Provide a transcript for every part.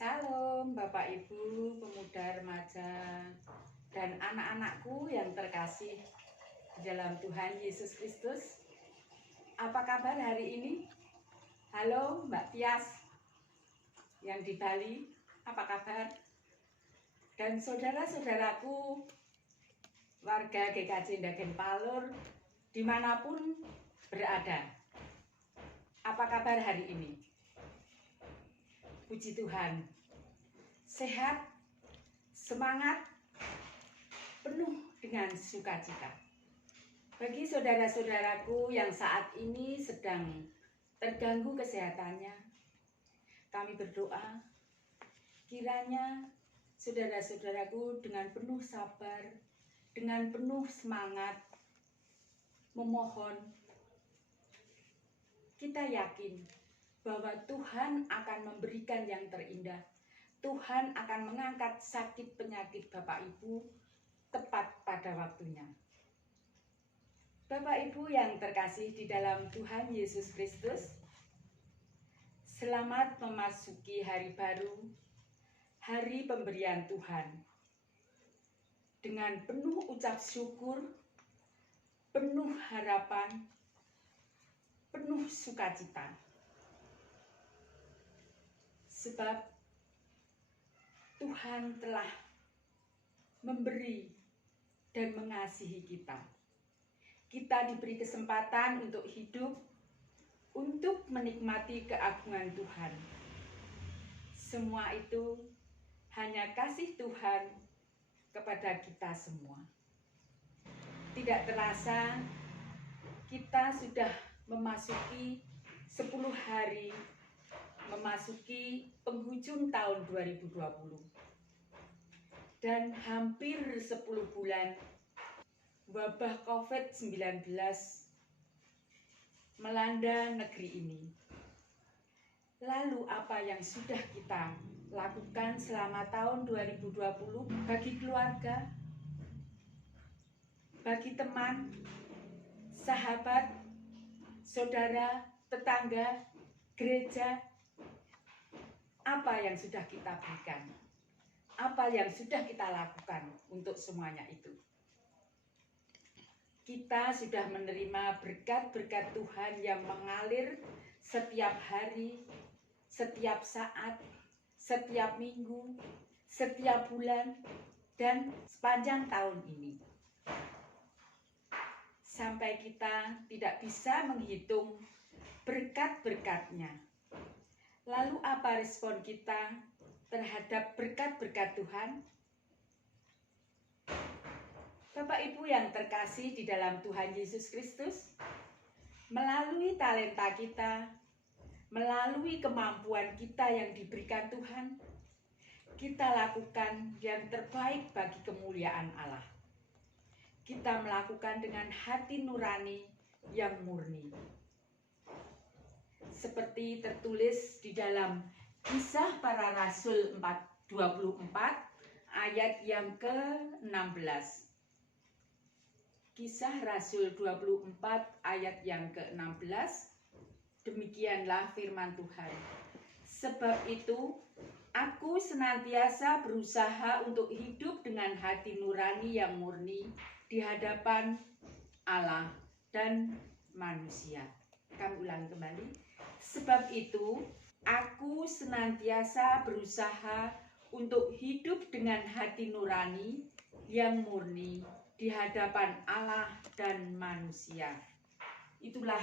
Salam Bapak Ibu, pemuda remaja, dan anak-anakku yang terkasih di dalam Tuhan Yesus Kristus. Apa kabar hari ini? Halo Mbak Tias yang di Bali, apa kabar? Dan saudara-saudaraku warga GKJ Ndagen Palur dimanapun berada. Apa kabar hari ini? Puji Tuhan, sehat, semangat, penuh dengan sukacita. Bagi saudara-saudaraku yang saat ini sedang terganggu kesehatannya, kami berdoa kiranya saudara-saudaraku dengan penuh sabar, dengan penuh semangat, memohon. Kita yakin bahwa Tuhan akan memberikan yang terindah. Tuhan akan mengangkat sakit penyakit Bapak Ibu tepat pada waktunya. Bapak Ibu yang terkasih di dalam Tuhan Yesus Kristus, selamat memasuki hari baru, hari pemberian Tuhan. Dengan penuh ucap syukur, penuh harapan, penuh sukacita. Sebab Tuhan telah memberi dan mengasihi kita. Kita diberi kesempatan untuk hidup, untuk menikmati keagungan Tuhan. Semua itu hanya kasih Tuhan kepada kita semua. Tidak terasa kita sudah memasuki 10 hari memasuki penghujung tahun 2020 dan hampir 10 bulan wabah COVID-19 melanda negeri ini. Lalu apa yang sudah kita lakukan selama tahun 2020 bagi keluarga, bagi teman, sahabat, saudara, tetangga, gereja? Apa yang sudah kita berikan? Apa yang sudah kita lakukan untuk semuanya itu? Kita sudah menerima berkat-berkat Tuhan yang mengalir setiap hari, setiap saat, setiap minggu, setiap bulan, dan sepanjang tahun ini. Sampai kita tidak bisa menghitung berkat-berkatnya. Lalu apa respon kita terhadap berkat-berkat Tuhan? Bapak Ibu yang terkasih di dalam Tuhan Yesus Kristus, melalui talenta kita, melalui kemampuan kita yang diberikan Tuhan, kita lakukan yang terbaik bagi kemuliaan Allah. Kita melakukan dengan hati nurani yang murni. Seperti tertulis di dalam Kisah Para Rasul 24 ayat yang ke-16. Kisah Rasul 24 ayat yang ke-16. Demikianlah firman Tuhan. Sebab itu, aku senantiasa berusaha untuk hidup dengan hati nurani yang murni di hadapan Allah dan manusia. Kami ulangi kembali. Sebab itu, aku senantiasa berusaha untuk hidup dengan hati nurani yang murni di hadapan Allah dan manusia. Itulah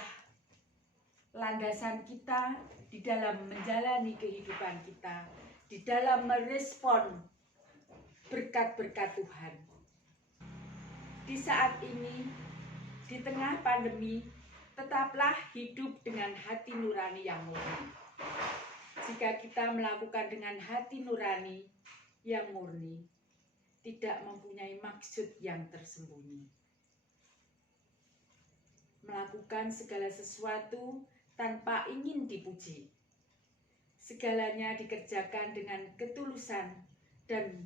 landasan kita di dalam menjalani kehidupan kita, di dalam merespon berkat-berkat Tuhan. Di saat ini, di tengah pandemi, tetaplah hidup dengan hati nurani yang murni. Jika kita melakukan dengan hati nurani yang murni, tidak mempunyai maksud yang tersembunyi. Melakukan segala sesuatu tanpa ingin dipuji. Segalanya dikerjakan dengan ketulusan dan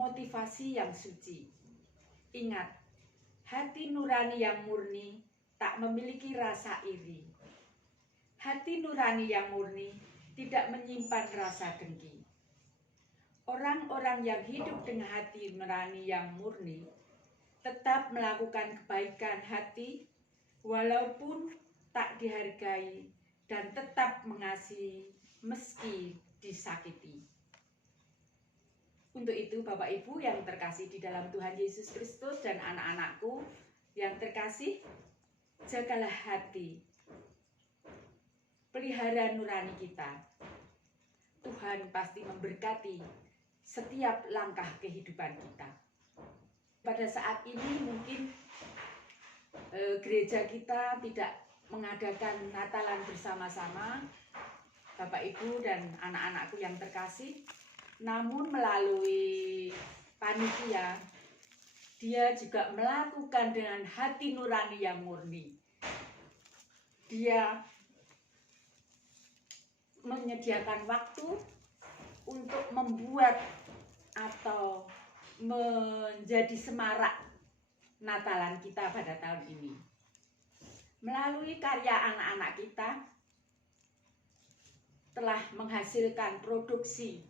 motivasi yang suci. Ingat, hati nurani yang murni tak memiliki rasa iri. Hati nurani yang murni tidak menyimpan rasa dengki. Orang-orang yang hidup dengan hati nurani yang murni tetap melakukan kebaikan hati walaupun tak dihargai dan tetap mengasihi meski disakiti. Untuk itu Bapak Ibu yang terkasih di dalam Tuhan Yesus Kristus dan anak-anakku yang terkasih, jagalah hati, pelihara nurani kita. Tuhan pasti memberkati setiap langkah kehidupan kita. Pada saat ini mungkin gereja kita tidak mengadakan Natalan bersama-sama, Bapak Ibu dan anak-anakku yang terkasih, namun melalui panitia, dia juga melakukan dengan hati nurani yang murni. Dia menyediakan waktu untuk membuat atau menjadi semarak Natalan kita pada tahun ini. Melalui karya anak-anak kita telah menghasilkan produksi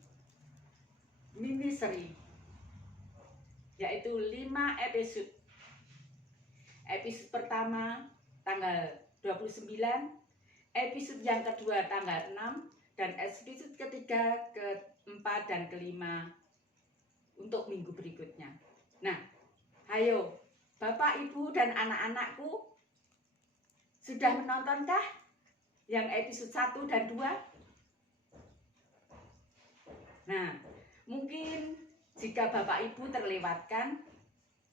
mini-seri, yaitu 5 episode. Episode pertama tanggal 29, episode yang kedua tanggal 6, dan episode ketiga, keempat, dan kelima untuk minggu berikutnya. Nah, ayo Bapak, Ibu, dan anak-anakku sudah menontonkah yang episode 1 dan 2? Nah, mungkin jika Bapak Ibu terlewatkan,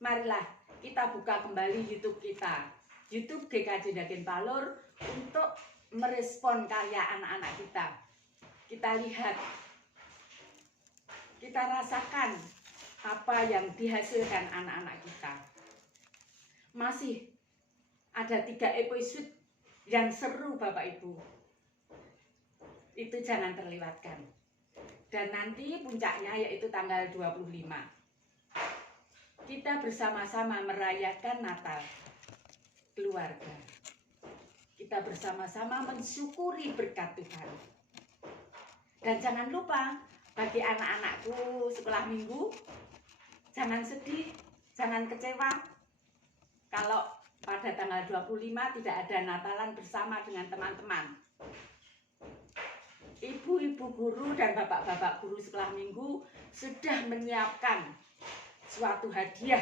marilah kita buka kembali YouTube kita, YouTube GKJ Dagen Palur, untuk merespon karya anak-anak kita. Kita lihat, kita rasakan apa yang dihasilkan anak-anak kita. Masih ada 3 episode yang seru Bapak Ibu. Itu jangan terlewatkan. Dan nanti puncaknya yaitu tanggal 25. Kita bersama-sama merayakan Natal keluarga. Kita bersama-sama mensyukuri berkat Tuhan. Dan jangan lupa, bagi anak-anakku sekolah minggu, jangan sedih, jangan kecewa kalau pada tanggal 25 tidak ada Natalan bersama dengan teman-teman. Ibu-ibu guru dan bapak-bapak guru sekolah minggu sudah menyiapkan suatu hadiah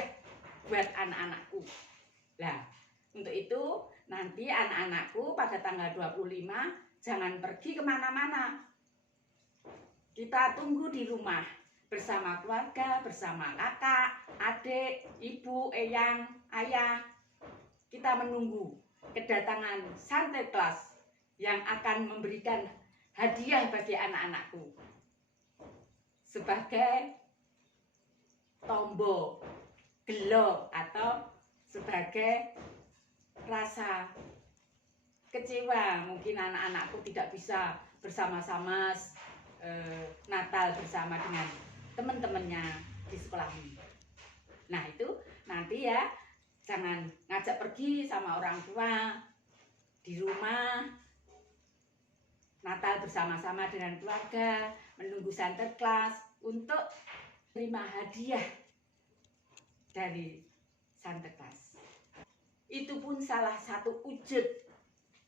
buat anak-anakku. Nah, untuk itu nanti anak-anakku pada tanggal 25 jangan pergi kemana-mana. Kita tunggu di rumah bersama keluarga, bersama kakak, adik, ibu, eyang, ayah. Kita menunggu kedatangan Santa Claus yang akan memberikan hadiah bagi anak-anakku sebagai tombol gelo atau sebagai rasa kecewa. Mungkin anak-anakku tidak bisa bersama-sama Natal bersama dengan teman-temannya di sekolah ini. Nah, itu nanti ya, jangan ngajak pergi sama orang tua. Di rumah Natal bersama-sama dengan keluarga, menunggu Santa Claus untuk terima hadiah dari Santa Claus. Itu pun salah satu wujud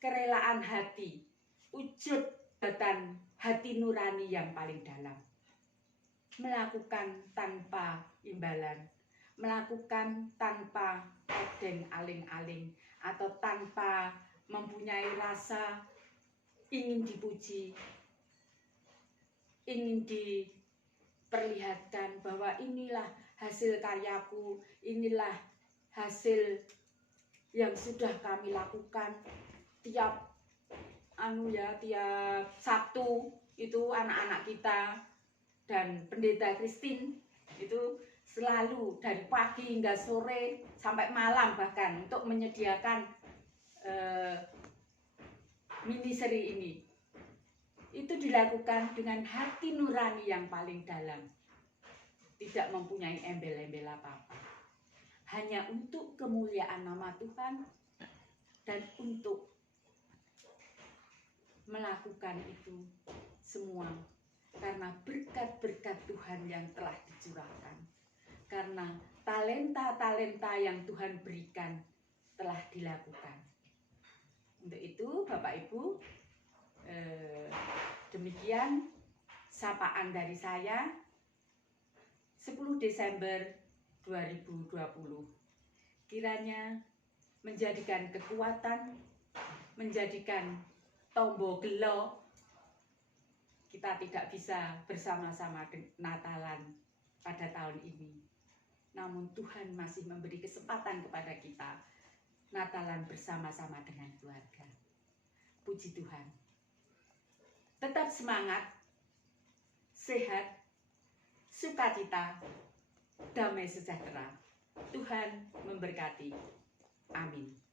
kerelaan hati, wujud batan hati nurani yang paling dalam. Melakukan tanpa imbalan, melakukan tanpa edeng aling-aling, atau tanpa mempunyai rasa ingin dipuji, ingin diperlihatkan bahwa inilah hasil karyaku, inilah hasil yang sudah kami lakukan tiap tiap Sabtu itu anak-anak kita dan pendeta Christine itu selalu dari pagi hingga sore sampai malam bahkan untuk menyediakan mini-seri ini. Itu dilakukan dengan hati nurani yang paling dalam, tidak mempunyai embel-embel apa-apa, hanya untuk kemuliaan nama Tuhan dan untuk melakukan itu semua karena berkat-berkat Tuhan yang telah dicurahkan, karena talenta-talenta yang Tuhan berikan telah dilakukan. Untuk itu Bapak Ibu, demikian sapaan dari saya 10 Desember 2020. Kiranya menjadikan kekuatan, menjadikan tombo gelo. Kita tidak bisa bersama-sama Natalan pada tahun ini. Namun Tuhan masih memberi kesempatan kepada kita Natalan bersama-sama dengan keluarga. Puji Tuhan. Tetap semangat, sehat, sukacita, damai sejahtera. Tuhan memberkati. Amin.